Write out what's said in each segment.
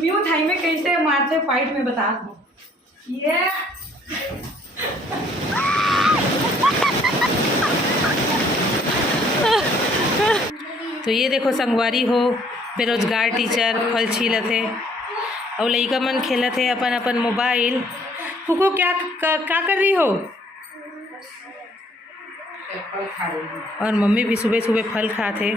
Mu Thai में कैसे मारते फाइट में बता दो ये। तो ये देखो संगवारी हो बेरोजगार टीचर फल छीलत है और लइका मन खेलत है अपन अपन मोबाइल। फूको क्या कर रही हो? फल खा रही हूँ। और मम्मी भी सुबह सुबह फल खाते।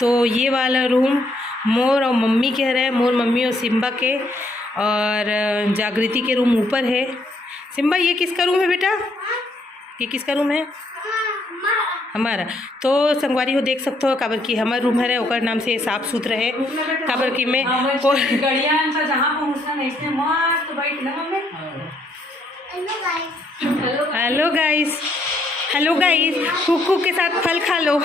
तो ये वाला रूम मोर और मम्मी के है, मोर मम्मी और सिम्बा के, और जागृति के रूम ऊपर है। सिम्बा ये किसका रूम है बेटा? ये किसका रूम है? हमारा। तो संगवारी हो देख सकते हो काबर की हमारा रूम है ओकर नाम से साफ सुथरा है काबर की में hello guys, hello guys, Kuku के साथ फल खा लो।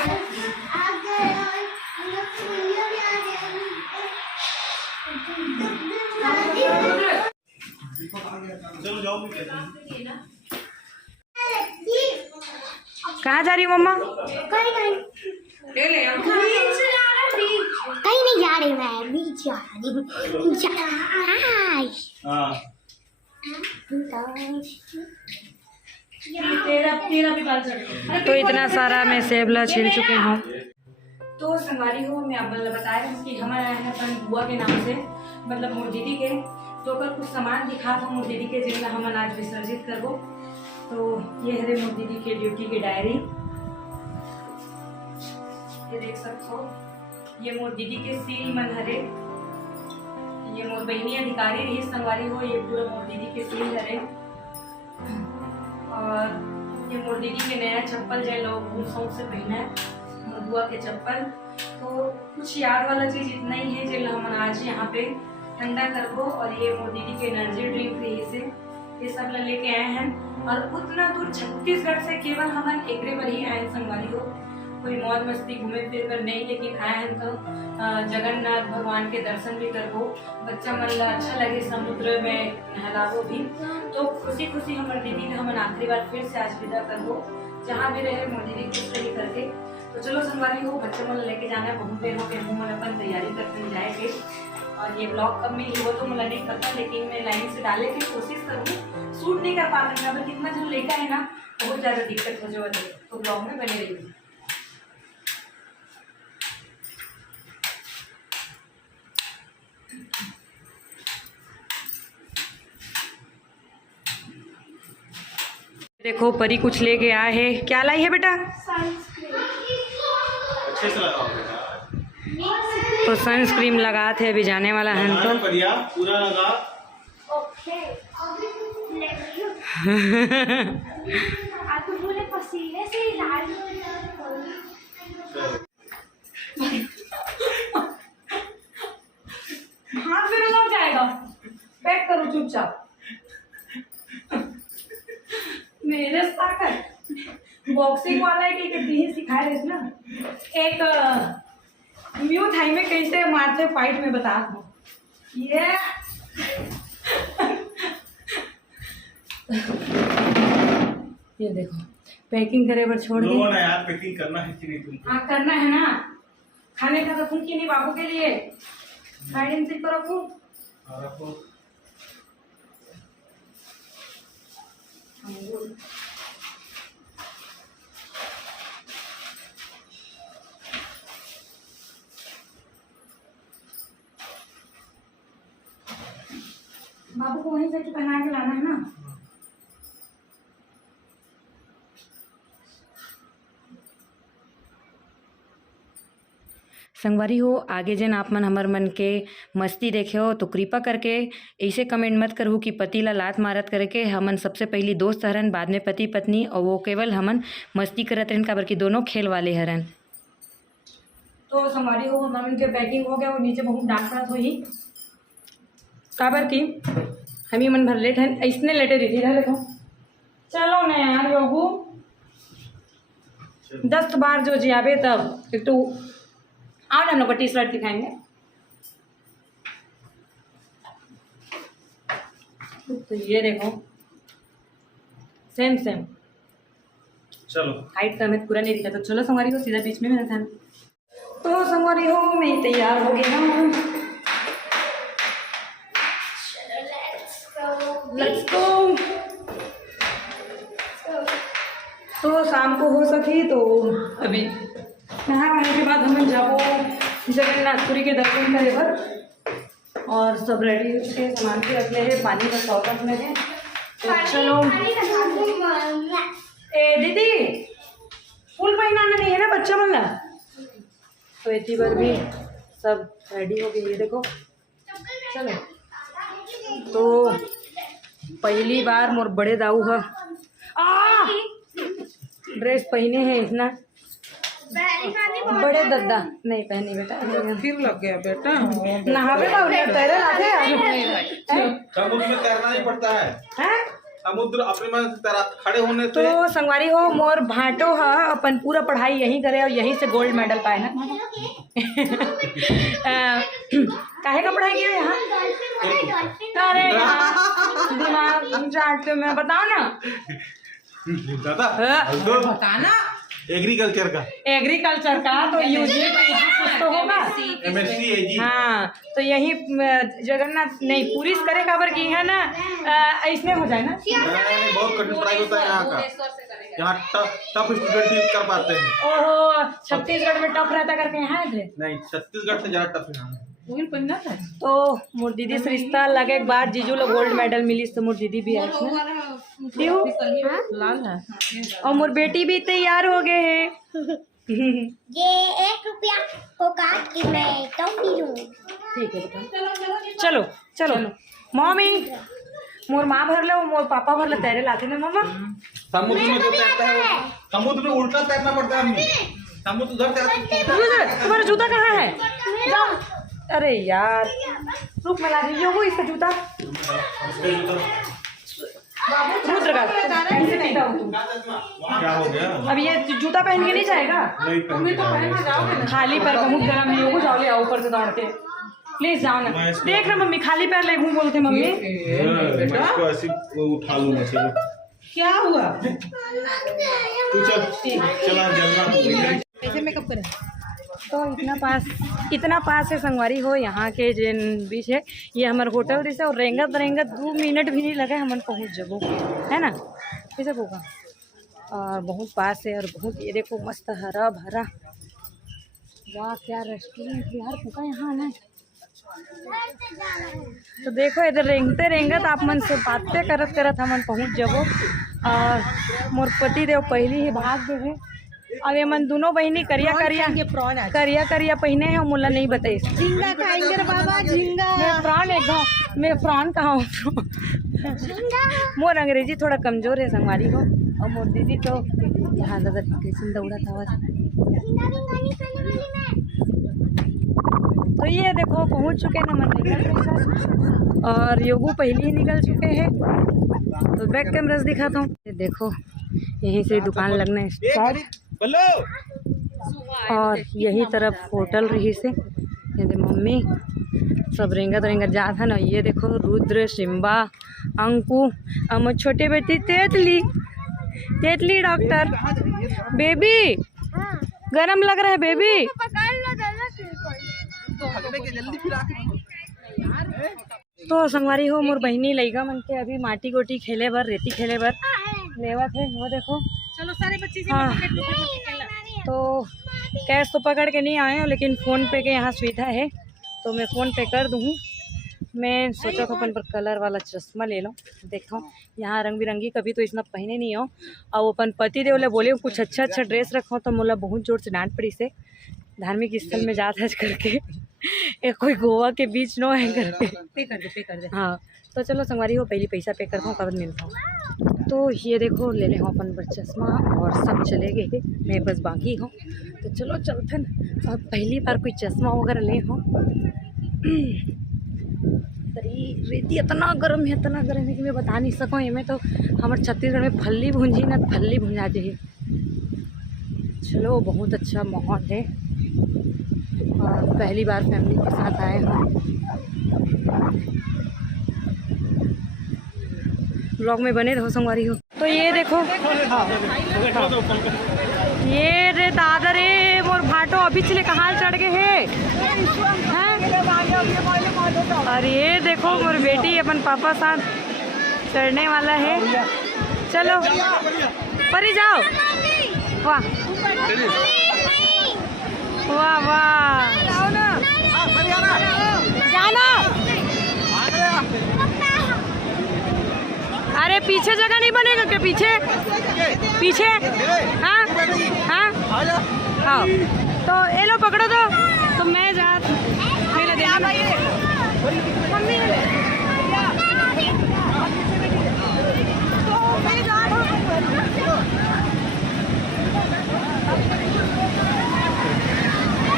कहाँ जा रही हो मम्मा? कहीं नहीं जा रही, मैं बीच जा रही। तो इतना सारा मैं सेबला छील चुकी हूँ। तो संगवारी हो मैं आप बता रही हूँ कि हमारा है अपन बुआ के नाम से, मतलब मोर दीदी के। तो अगर कुछ सामान दिखा था मोर दीदी के जिनका हम आज विसर्जित करबो। तो ये है मोर दीदी के ड्यूटी की डायरी, ये देख सकते हो। ये मोर दीदी के सील मन हरे, ये मोर बहनी अधिकारी रही संगवारी हो, ये पूरा मोर दीदी के सील हरे। और ये मोर दीदी के नया चप्पल जो लोग शौक से पहना है, मोर बुआ के चप्पल। तो कुछ याद वाला चीज इतना ही है जो हम आज यहाँ पे ठंडा करबो। और ये मोर दीदी के एनर्जी ड्रिंक रही से ये सब लेके आए हैं। और उतना दूर छत्तीसगढ़ से केवल हम एकरे पर ही आए संगवारी हो, कोई मौज मस्ती घूमे फिर कर नहीं, लेकिन आए हैं तो जगन्नाथ भगवान के दर्शन भी करबो, बच्चा मन ला अच्छा लगे, समुद्र में नहलाबो भी। तो खुशी खुशी हमारे दीदी ने हम आखिरी बार फिर से आज विदा करबो, जहाँ भी रहे मोर दीदी खुश रही करके। तो चलो संगवारी हो, बच्चे मन लेके जाना है, बहुत देर हो गए हम अपन तैयारी करते जाएंगे। और ये ब्लॉग कब में ही वो तो मुझे नहीं पता, लेकिन मैं लाइन से डालने की कोशिश करूँगी। शूट नहीं कर पाता अगर कितना जन लेकर है ना, बहुत ज़्यादा दिक्कत हो जाए, तो ब्लॉग में बने रहिए। देखो परी कुछ लेके आए है, क्या लाई है बेटा? अच्छे से लगाओ बेटा। तो सनस्क्रीन लगाते अभी जाने वाला है तो पूरा लगा। आपको पूरे पसीने से लाल हाथ फिर लग जाएगा, पैक करो चुपचाप। मेरे ताकत बॉक्सिंग वाला है कि कहीं सिखाए रहे ना, एक म्यू थाई में कैसे मारते फाइट में बता दो ये। ये देखो पैकिंग करे पर छोड़ दे ना यार, पैकिंग करना है कि नहीं तुमको? हाँ करना है ना, खाने का रखूं कि नहीं बाबू के लिए? हाइड एंड सीक रखूं? रखो। बाबू को वहीं से पहना के लाना है ना। संगवारी हो, आगे जन आप मन हमार मन के मस्ती देखे हो तो कृपा करके ऐसे कमेंट मत करो कि पति ला लात मारत करके। हमन सबसे पहली दोस्त हरन, बाद में पति पत्नी, और वो केवल हमन मस्ती करत रहन काबर कि दोनों खेल वाले हरन। तो संगवारी हो, हमारे के पैकिंग हो गया, वो नीचे बहुत डांट पड़त हो ही काबर की हम ही मन भर लेट है, इसने लेटे रही थी। देखो चलो ना यार बाबू, 10 बार जो जी आवे तब एक तो आज हम लोग को टी शर्ट दिखाएंगे। तो ये देखो सेम सेम, चलो हाइट का हमें पूरा नहीं दिखा। तो चलो संगवारी हो, सीधा बीच में मेरा था। तो संगवारी हो, मैं तैयार हो गया हूँ। Let's go. तो शाम को हो सकी तो अभी नहाने के बाद हम जाओ जगन्नाथपुरी के दर्शन करे बर और सब रेडी के सामान के रख ले है, पानी का सौदा रख ले है। तो चलो ए दीदी फुल पहनाना नहीं है ना बच्चा वाला, तो इतनी बार भी सब रेडी हो गई। ये देखो चलो, तो पहली बार मोर बड़े दाऊ है ड्रेस पहने हैं इतना, बड़े दद्दा नहीं पहनी बेटा, फिर लग गया बेटा। नहावे तैरे लाते समुद्र में तैरना नहीं पड़ता है, हैं? समुद्र अपने मन से तैरा खड़े होने से। तो संगवारी हो मोर भाटो है अपन पूरा पढ़ाई यहीं करे और यहीं से गोल्ड मेडल पाए ना। काहे का पढ़ाई किया यहाँ? अरे यार दिमाग चाटते मैं बताओ ना दादा बताना एग्रीकल्चर का तो यूजी कुछ तो होगा, MSc AG। हाँ तो यही जगन्नाथ नहीं पुलिस करे खबर की है ना, ऐसने हो जाए ना। बहुत कठिन पढ़ाई होता है यहाँ का, यहाँ टफ स्टूडेंट ही कर पाते हैं। ओहो छत्तीसगढ़ में टफ रहता करके यहाँ थे नहीं, छत्तीसगढ़ से ज्यादा टफ है। तो मोर दीदी से रिश्ता लगे के बाद जीजू लोग गोल्ड मेडल मिली तो मोर दीदी भी आई लाल है और मोर बेटी भी तैयार हो गए है। ये 1 रुपया को काट के मैं तो पी लूँ। ठीक है बेटा, चलो चलो मम्मी मोर माँ भर ले मोर पापा भर ले तैरे लाते ना मम्मा। समुद्र में जो तैरता है समुद्र में उल्टा तैरना पड़ता है हमें, समुद्र उधर तैरता। तुम्हारा जूता कहाँ है? जाओ। अरे यार रुक मैं ला रही हूँ इसका जूता। रुद्र का ऐसे नहीं था तुम। क्या हो गया? अब ये जूता पहन के नहीं जाएगा, नहीं तो पहन खाली पैर बहुत गर्म है, योगो जाओ ले आओ ऊपर से दौड़ के प्लीज जाओ ना। देख ना मम्मी खाली पैर ले घूम बोलते मम्मी। मैं इसको ऐसे उठा लूंगा। चलो क्या हुआ? तू चल चला जलना कैसे मेकअप करें? तो इतना पास है संगवारी हो यहाँ के जिन बीच है ये हमारे होटल जैसे और रेंगत 2 मिनट भी नहीं लगे हम पहुँच जबो है ना कैसे होगा। और बहुत पास है और बहुत ये देखो मस्त हरा भरा, वाह क्या रेस्टोरेंट यार फूका यहाँ ना। तो देखो इधर रेंगत आप मन से बातें करत हमन पहुँच जबो। और मोर पति देव पहली ही भाग देवे। अब ये मन दोनों बहनी करिया पहने हैं, मुला नहीं बताई झींगा खाएंगे रे बाबा, झींगा। मैं प्राण कहाँ हूँ। मोर अंग्रेजी थोड़ा कमजोर है संगवारी हो और मोर दीदी तो यहाँ दादा कैसे दौड़ा था। तो ये देखो पहुँच चुके ना मन निकल और योगू पहले ही निकल चुके हैं। तो बैक कैमरा दिखाता हूँ, देखो यहीं से दुकान लगना स्टार्ट और यही तरफ होटल रही से ये मम्मी सब रेंगत जात है ना। ये देखो रुद्र सिम्बा अंकु हम छोटे बेटी तेतली डॉक्टर बेबी गरम लग रहा है बेबी। तो संगवारी हो मोर बहनी लइका मन के अभी माटी गोटी खेले बर रेती खेले बर लेवा थे वो देखो। चलो सारे बच्चे हाँ तो कैश तो पकड़ के नहीं आए हैं लेकिन फ़ोन पे के यहाँ सुविधा है तो मैं फ़ोन पे कर दूँ। मैं सोचा था अपन पर कलर वाला चश्मा ले लो, देखो यहाँ रंग बिरंगी कभी तो इतना पहने नहीं हो। और अपन पति देव बोले कुछ अच्छा ड्रेस रखो तो मोला बहुत जोर से डांट पड़ी से धार्मिक स्थल में जात है करके एक कोई गोवा के बीच नो है करके पे कर दे। हाँ तो चलो संगवारी हो पहले पैसा पे करता हूँ कब मिलता हूँ। तो ये देखो ले ले अपन पर चश्मा और सब चले गए, मैं बस बाकी हूँ। तो चलो चलते न और पहली बार कोई चश्मा वगैरह ले हो। रेती इतना गर्म है कि मैं बता नहीं सकूँ। इमें तो हमारे छत्तीसगढ़ में फल्ली भुंजी ना फल्ली भुंजा जाए। चलो बहुत अच्छा माहौल है और पहली बार फैमिली के साथ आए हैं। ब्लॉग में बने रहो संगवारी हो। तो ये देखो ये रे दादा रे मोर भाटो अभी चले कहाँ चढ़ गए है। और ये देखो मोर बेटी अपन पापा साथ चढ़ने वाला है। चलो परी जाओ। वाह वाह वाह, जाना। अरे पीछे जगह नहीं बनेगा क्या? पीछे पीछे। हाँ हाँ हाँ, तो ये लो पकड़ो तो मैं जा मेरा देना मम्मी।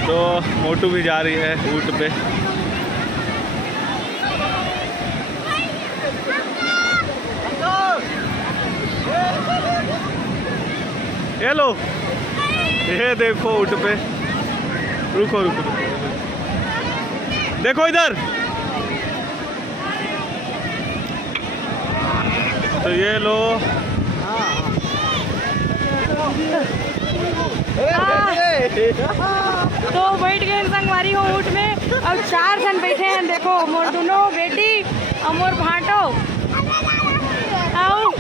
तो मोटू भी जा रही है ऊँट पे। ये लो, ये देखो ऊँट पे। रुको रुको, देखो इधर। तो ये लो। तो बैठ गए संगवारी हो ऊँट में। अब 4 जन बैठे हैं। देखो मोर दोनों बेटी और मोर भाटो। आओ,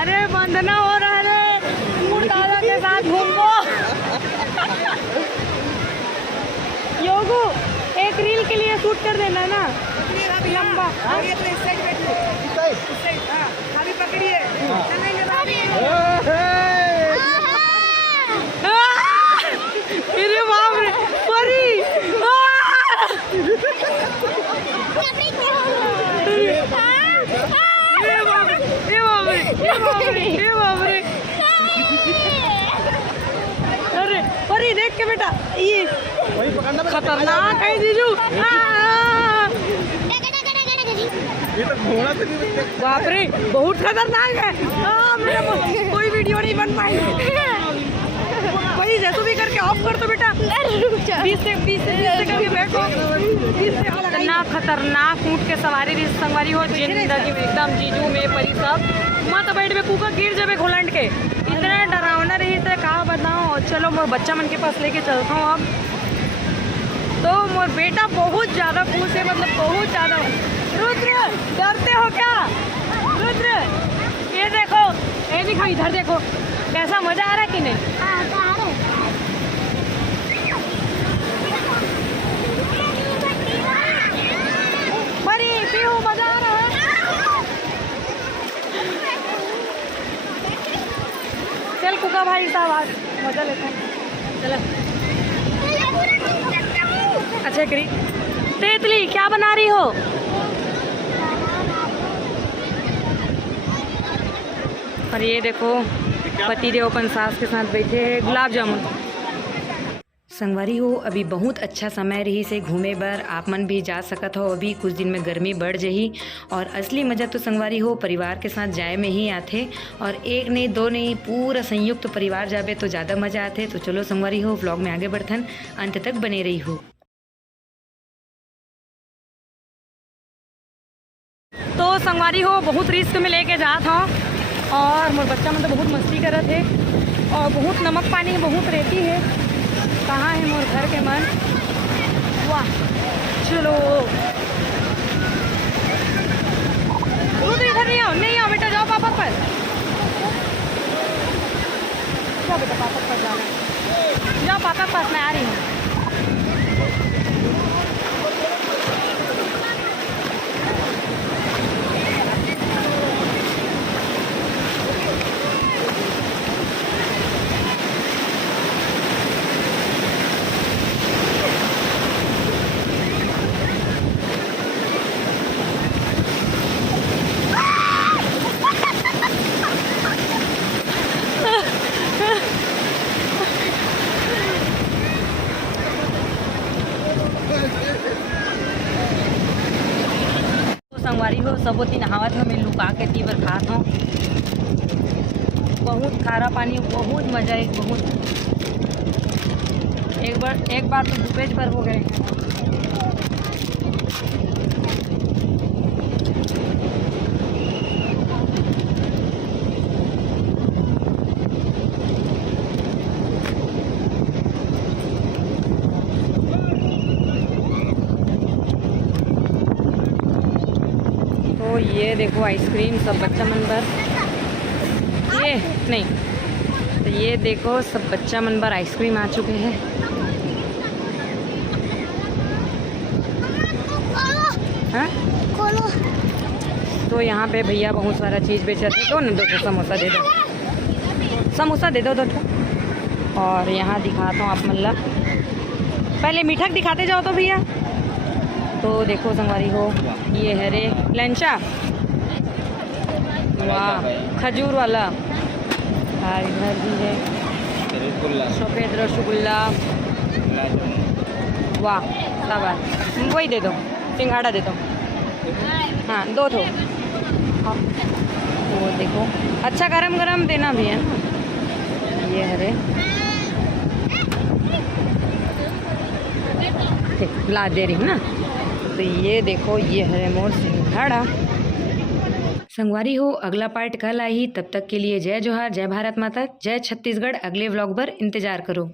अरे वंदना हो रहा है। ऊँट दादा के साथ घूमो। योगू एक रील के लिए शूट कर देना ना लंबा। अभी पकड़िए। अरे बाप रे परी। अरे परी देख के बेटा, ये खतरनाक है जीजू। ये तो घोड़ा से बाप रे बहुत खतरनाक है। मेरा कोई वीडियो नहीं बन पाई। वही जैसे भी करके ऑफ कर दो बेटा। 20 सेकंड के बैठो। इतना खतरनाक ऊँट के सवारी भी संगवारी हो जिंदगी में एकदम। जीजू में परी सब मत बैठ में कुका गिर जावे घोलट के। इतना डरावना रही तो कहा बताओ। चलो मोर बच्चा मन के पास लेके चलता हूँ अब। तो मोर बेटा बहुत ज़्यादा खुश है, मतलब बहुत ज़्यादा। रुद्र डरते हो क्या? रुद्र ये देखो, ये देखो इधर देखो, कैसा मजा आ रहा है कि नहीं? बड़ी पीहू मजा आ रहा है। चल कुका भाई साहब आज मजा लेते हैं। चलो अच्छा करी। तेतली क्या बना रही हो? और ये देखो पतिदेव अपन सास के साथ बैठे हैं। गुलाब जामुन संगवारी हो अभी बहुत अच्छा समय रही से घूमे बर। आप मन भी जा सकत हो। अभी कुछ दिन में गर्मी बढ़ जही और असली मज़ा तो संगवारी हो परिवार के साथ जाए में ही आते। और एक नहीं दो नहीं, पूरा संयुक्त परिवार जाबे तो ज़्यादा मज़ा आते। तो चलो संगवारी हो व्लॉग में आगे बढ़थन, अंत तक बने रही हो। तो संगवारी हो बहुत रिस्क में लेके जात हूँ और मोर बच्चा मन तो बहुत मस्ती करत है और बहुत नमक पानी बहुत रेती है। कहाँ है मोर घर के मन? वाह चलो इधर नहीं आओ बेटा, जाओ पापा पर। जाओ बेटा पापा पर जाना, जाओ पापा पास मैं आ रही हूँ। संगवारी हो सबो दिन नहावत हूँ मैं लुका के तीवर खात हूँ। बहुत खारा पानी, बहुत मज़ा है बहुत। एक बार तो डूबेज पर हो गए। तो तो ये देखो आइसक्रीम सब बच्चा मन पर, ये नहीं तो ये देखो सब बच्चा मन पर आइसक्रीम आ चुके हैं। हाँ तो यहाँ पे भैया बहुत सारा चीज़ बेच रहे थे। दो ना, दो समोसा दे दो, समोसा दे दो 2 ठो। और यहाँ दिखाता हूँ आप मल्ला, पहले मीठा दिखाते जाओ तो भैया। तो देखो संगवारी हो, ये है रे लंचा, वाह खजूर वाला। और इधर भी है सफ़ेद रसगुल्ला, वाह शाबाश। वही दे दो, सिंघाड़ा दे दो, हाँ 2 ठो। हाँ वो देखो अच्छा गरम गरम देना भी है ना। ये है रे ला दे रही ना। तो ये देखो ये है मोर सिंघाड़ा। संगवारी हो अगला पार्ट कल आई, तब तक के लिए जय जोहार, जय भारत माता, जय छत्तीसगढ़। अगले व्लॉग पर इंतज़ार करो।